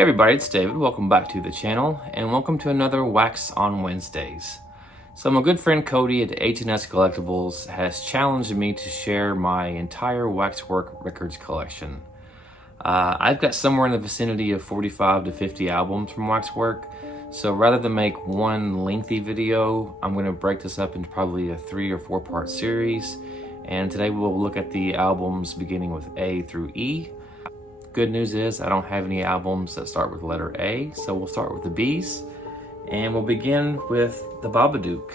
Hey everybody, it's David. Welcome back to the channel and welcome to another Wax on Wednesdays. So my good friend Cody at H&S Collectibles has challenged me to share my entire Waxwork records collection. I've got somewhere in the vicinity of 45 to 50 albums from Waxwork. So rather than make one lengthy video, I'm going to break this up into probably a 3 or 4 part series. And today we'll look at the albums beginning with A through E. Good news is I don't have any albums that start with the letter A, so we'll start with the B's. And we'll begin with The Babadook,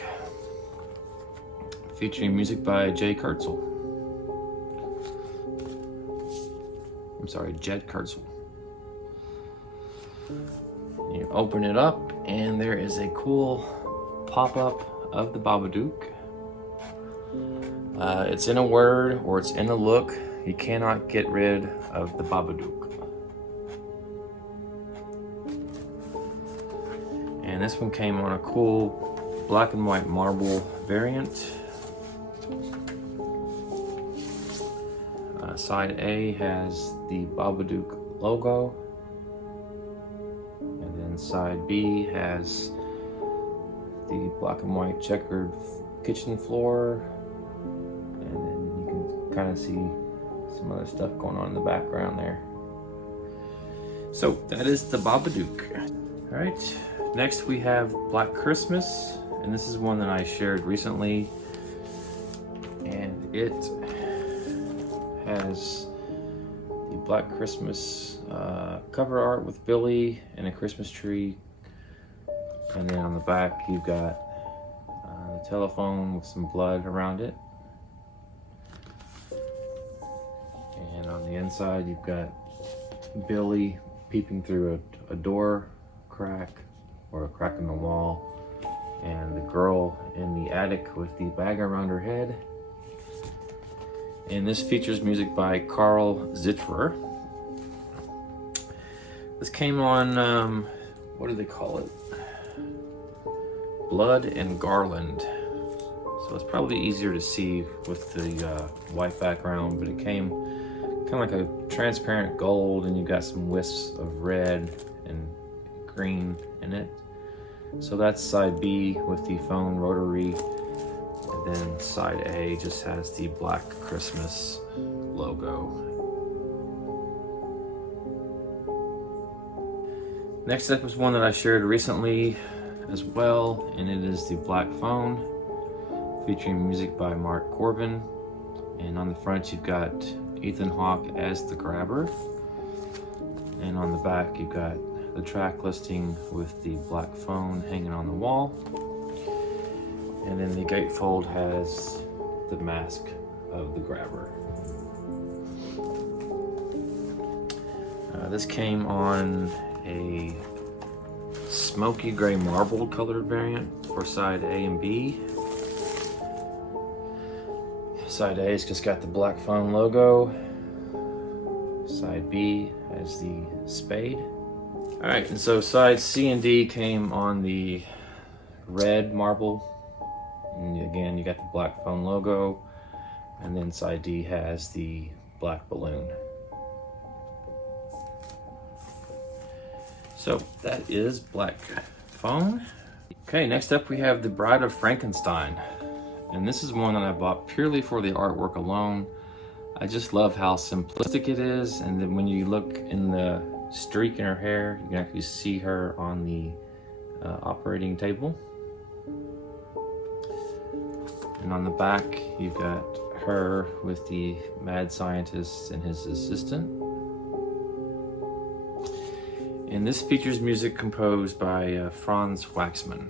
featuring music by Jed Kurtzel. You open it up and there is a cool pop-up of The Babadook. It's in a word or it's in a look. You cannot get rid of The Babadook. And this one came on a cool black and white marble variant. Side A has the Babadook logo. And then side B has the black and white checkered kitchen floor. And then you can kind of see some other stuff going on in the background there. So that is the Babadook. All right, next we have Black Christmas, and this is one that I shared recently, and it has the Black Christmas cover art with Billy and a Christmas tree, and then on the back you've got the telephone with some blood around it. And on the inside, you've got Billy peeping through a door crack or a crack in the wall, and the girl in the attic with the bag around her head. And this features music by Carl Zitterer. This came on, what do they call it? Blood and Garland. So it's probably easier to see with the white background, but it came kind of like a transparent gold, and you've got some wisps of red and green in it. So that's side B with the phone rotary, and then side A just has the Black Christmas logo. Next up is one that I shared recently as well, and it is the Black Phone, featuring music by Mark Corbin. And on the front you've got Ethan Hawke as the grabber, and on the back you've got the track listing with the Black Phone hanging on the wall, and then the gatefold has the mask of the grabber. This came on a smoky gray marble colored variant for side A and B. Side A has just got the Black Phone logo. Side B has the spade. All right, and so side C and D came on the red marble. And again, you got the Black Phone logo. And then side D has the black balloon. So that is Black Phone. Okay, next up we have The Bride of Frankenstein. And this is one that I bought purely for the artwork alone. I just love how simplistic it is, and then when you look in the streak in her hair, you can actually see her on the operating table. And on the back, you've got her with the mad scientist and his assistant. And this features music composed by Franz Waxman.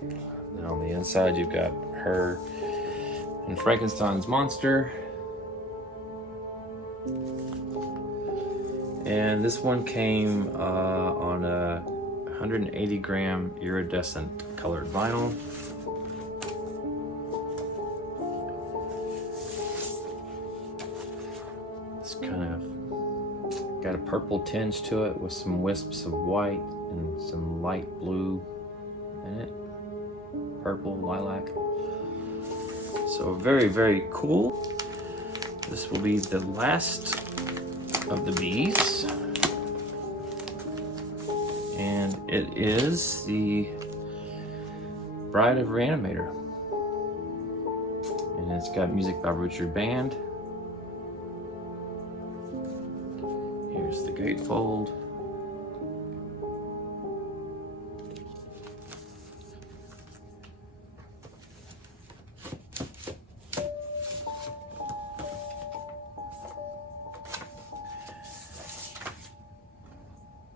And on the inside, you've got her and Frankenstein's monster. And this one came on a 180 gram iridescent colored vinyl. It's kind of got a purple tinge to it with some wisps of white and some light blue in it. Purple, lilac. So very, very cool. This will be the last of the B's. And it is the Bride of Reanimator. And it's got music by Richard Band. Here's the gatefold.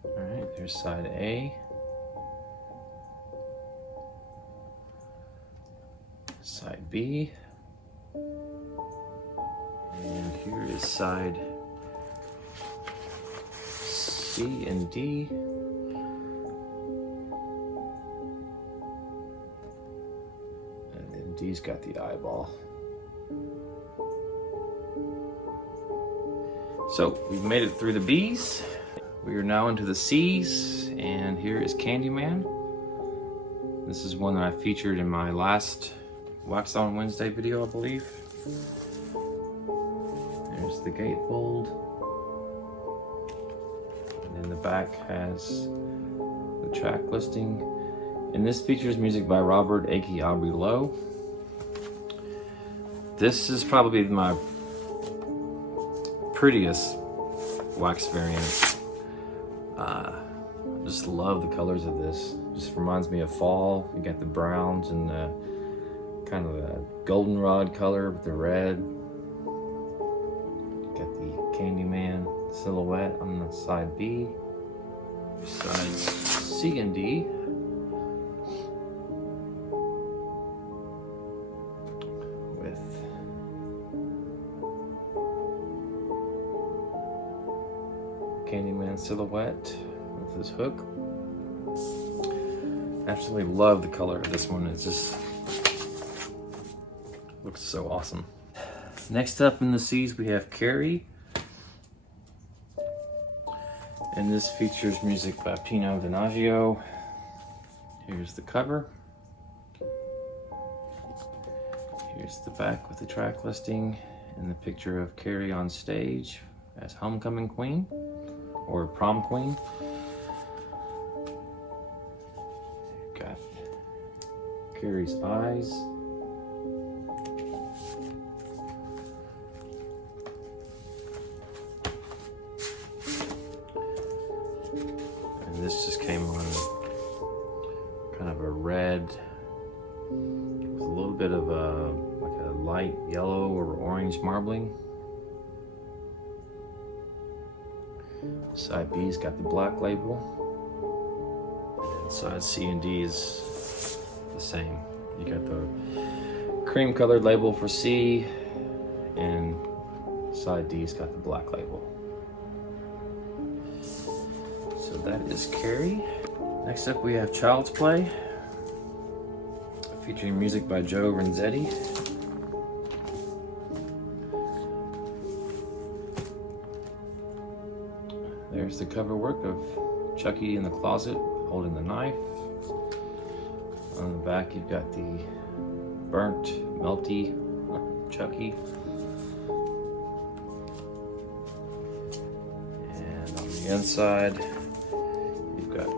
Alright, there's side A. Side B. And here is side C and D. And then D's got the eyeball. So we've made it through the B's. We are now into the C's, and here is Candyman. This is one that I featured in my last Wax on Wednesday video, I believe. There's the gatefold. And then the back has the track listing. And this features music by Robert A.K. Aubrey Lowe. This is probably my prettiest wax variant. I just love the colors of this. Just reminds me of fall. You got the browns and the kind of a goldenrod color with the red. Got the Candyman silhouette on the side B. Sides C and D. With Candyman silhouette with his hook. Absolutely love the color of this one. It just looks so awesome. Next up in the C's we have Carrie. And this features music by Pino Donaggio. Here's the cover. Here's the back with the track listing and the picture of Carrie on stage as homecoming queen or prom queen. You've got Carrie's eyes. And this just came on kind of a red with a little bit of a like a light yellow or orange marbling. Side B's got the black label. And side C and D is the same. You got the cream colored label for C, and side D's got the black label. So that is Carrie. Next up we have Child's Play, featuring music by Joe Renzetti. There's the cover work of Chucky in the closet holding the knife. On the back you've got the burnt, melty Chucky. And on the inside you've got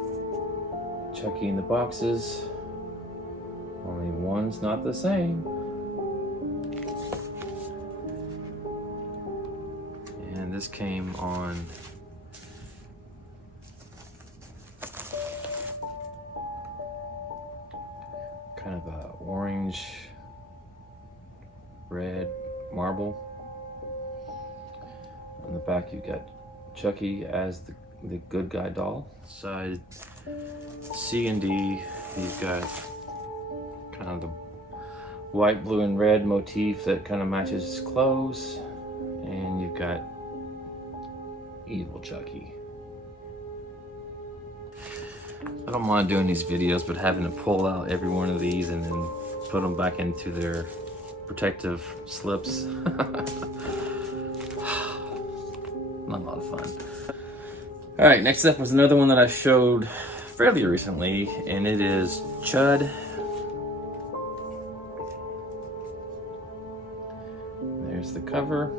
Chucky in the boxes. Only one's not the same. And this came on kind of a orange red marble. On the back you've got Chucky as the good guy doll. Side C and D you've got kind of the white, blue, and red motif that kind of matches his clothes. And you've got evil Chucky. I don't mind doing these videos, but having to pull out every one of these and then put them back into their protective slips. Not a lot of fun. All right, next up was another one that I showed fairly recently, and it is Chud. There's the cover.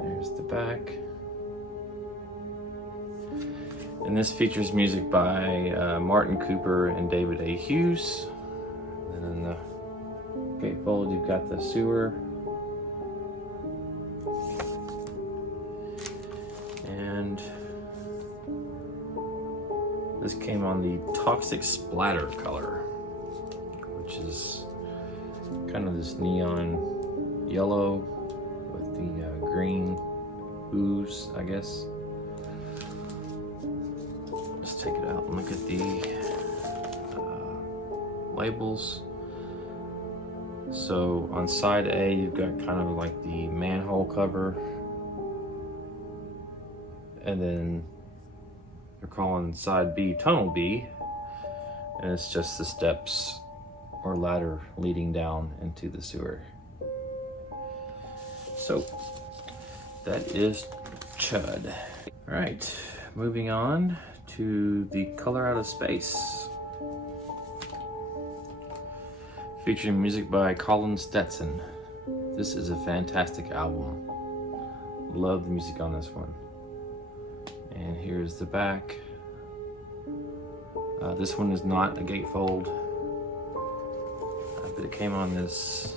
There's the back. And this features music by Martin Cooper and David A. Hughes. And in the gatefold, you've got the sewer. And this came on the Toxic Splatter color, which is kind of this neon yellow with the green ooze, I guess. Let's take it out and look at the labels. So on side A, you've got kind of like the manhole cover, and then they're calling side B tunnel B, and it's just the steps or ladder leading down into the sewer. So that is Chud. All right, moving on to the Color Out of Space, featuring music by Colin Stetson. This is a fantastic album. Love the music on this one. And here's the back. This one is not a gatefold, but it came on this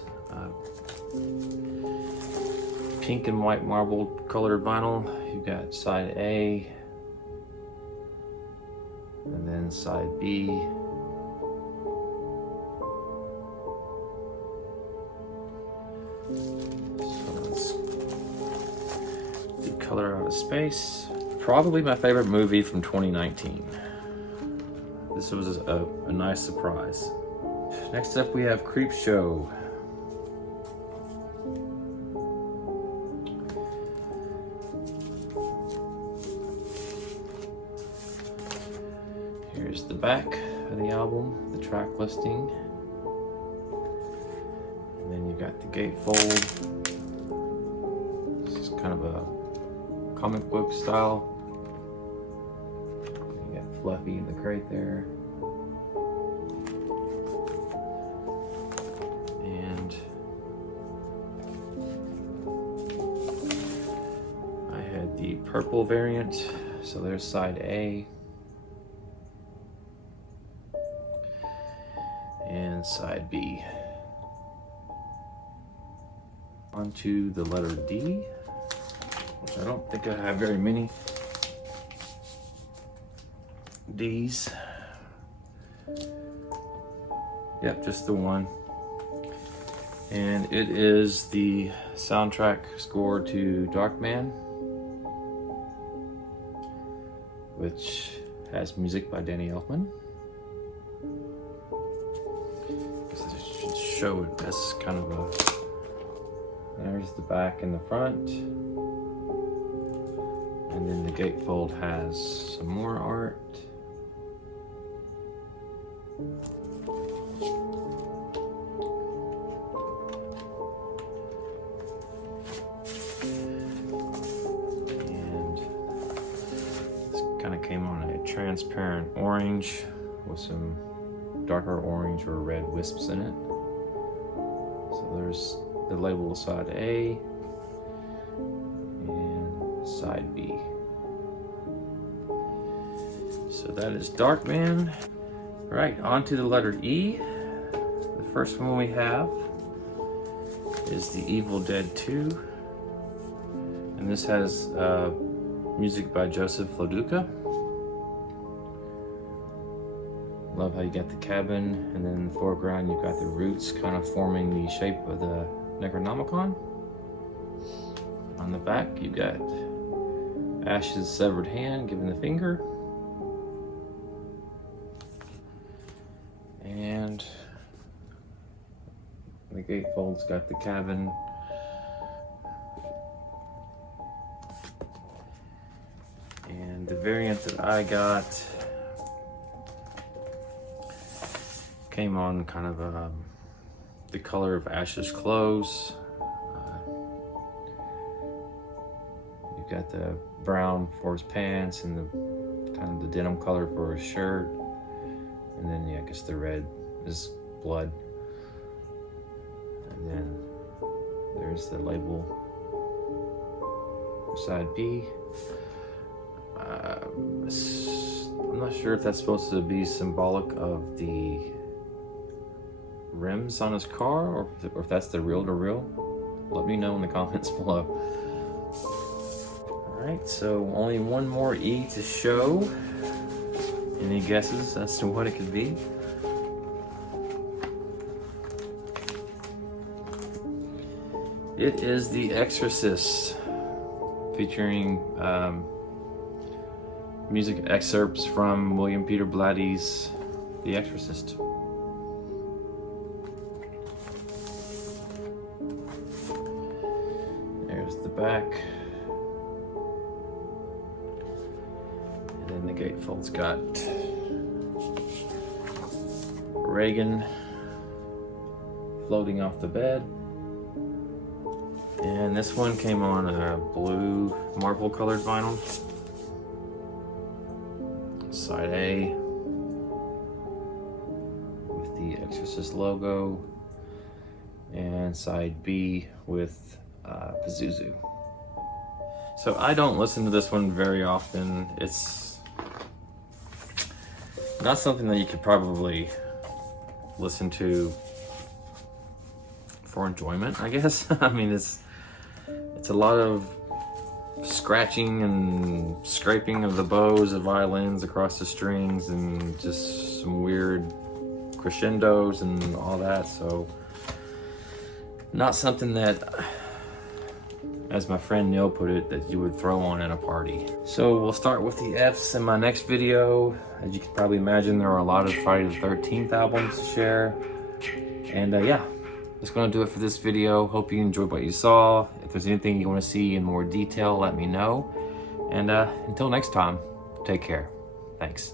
pink and white marble colored vinyl. You've got side A, and then side B. So that's the Color Out of Space. Probably my favorite movie from 2019. This was a nice surprise. Next up we have Creep Show. Here's the back of the album, the track listing. And then you've got the gatefold. This is kind of a comic book style. You got Fluffy in the crate there. And I had the purple variant, so there's side A. And side B. Onto the letter D, which I don't think I have very many D's. Yep, just the one. And it is the soundtrack score to Darkman, which has music by Danny Elfman. I should show it as kind of a, there's the back and the front. And then the gatefold has some more art. And this kind of came on a transparent orange with some darker orange or red wisps in it. So there's the label side A and side B. So that is Darkman. Right, on to the letter E. The first one we have is the Evil Dead 2. And this has music by Joseph Loduca. Love how you got the cabin, and then in the foreground you've got the roots kind of forming the shape of the Necronomicon. On the back you've got Ash's severed hand giving the finger. And the gatefold's got the cabin. And the variant that I got came on kind of the color of Ash's clothes. You've got the brown for his pants and the kind of the denim color for his shirt. And then, yeah, I guess the red is blood. And then there's the label side B. not sure if that's supposed to be symbolic of the rims on his car, or if that's the reel-to-reel. Let me know in the comments below. Alright, so only one more E to show. Any guesses as to what it could be? It is The Exorcist, featuring music excerpts from William Peter Blatty's The Exorcist. There's the back. And then the gatefold's got Reagan floating off the bed. And this one came on a blue marble colored vinyl. Side A with the Exorcist logo, and side B with Pazuzu. So I don't listen to this one very often. It's not something that you could probably listen to for enjoyment, I guess. I mean, it's a lot of scratching and scraping of the bows of violins across the strings, and just some weird crescendos and all that. So not something that, as my friend Neil put it, that you would throw on at a party. So we'll start with the F's in my next video. As you can probably imagine, there are a lot of Friday the 13th albums to share. And yeah, that's gonna do it for this video. Hope you enjoyed what you saw. If there's anything you wanna see in more detail, let me know. And until next time, take care. Thanks.